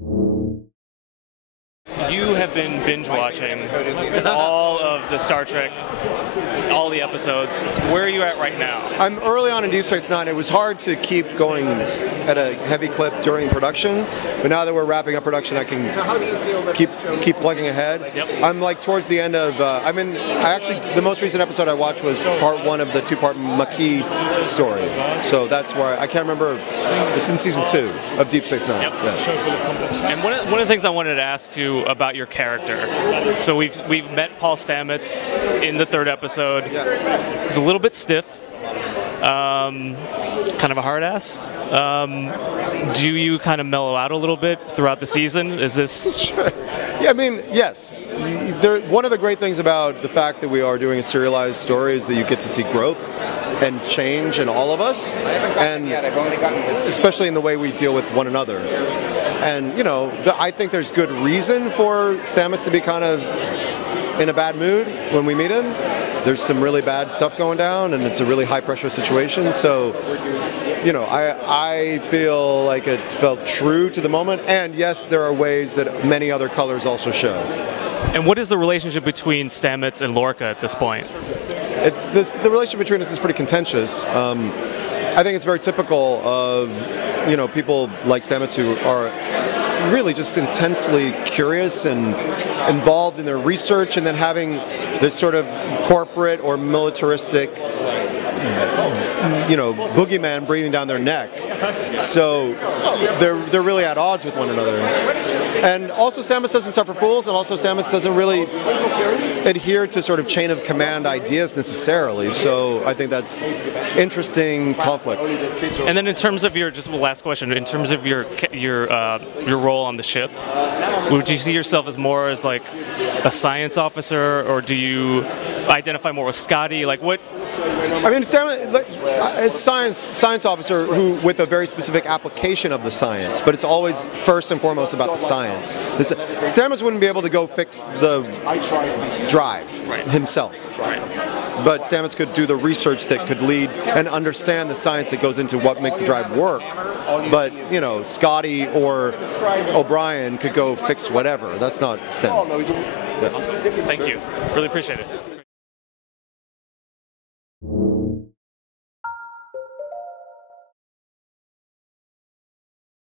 You have been binge watching all of the Star Trek, all the episodes. Where are you at right now? I'm early on in Deep Space Nine. It was hard to keep going at a heavy clip during production, but now that we're wrapping up production, I can keep plugging ahead. Yep. I'm like towards the end of. The most recent episode I watched was part 1 of the 2-part Maquis story. So that's where I can't remember. It's in season 2 of Deep Space Nine. Yep. Yeah. And one of the things I wanted to ask too about your character. So we've met Paul Stamets in the 3rd episode. Yeah. He's a little bit stiff, kind of a hard ass. Do you kind of mellow out a little bit throughout the season? Is this? Sure. Yeah, I mean, yes. One of the great things about the fact that we are doing a serialized story is that you get to see growth and change in all of us, and especially in the way we deal with one another. And, you know, I think there's good reason for Stamets to be kind of in a bad mood when we meet him. There's some really bad stuff going down, and it's a really high-pressure situation. So, you know, I feel like it felt true to the moment. And, yes, there are ways that many other colors also show. And what is the relationship between Stamets and Lorca at this point? The relationship between us is pretty contentious. I think it's very typical of, you know, people like Stamets who are really just intensely curious and involved in their research, and then having this sort of corporate or militaristic, you know, boogeyman breathing down their neck. So they're really at odds with one another. And also Stamets doesn't suffer fools, and also Stamets doesn't really adhere to sort of chain of command ideas necessarily. So I think that's interesting conflict. And then in terms of your, just one last question, in terms of your role on the ship, would you see yourself as more as like a science officer, or do you identify more with Scotty? Like what? I mean, a science officer who with a very specific application of the science, but it's always first and foremost about the science. Stamets wouldn't be able to go fix the drive himself, but Stamets could do the research that could lead and understand the science that goes into what makes the drive work. But, you know, Scotty or O'Brien could go fix whatever. That's not Stamets. Yes. Thank you. Really appreciate it.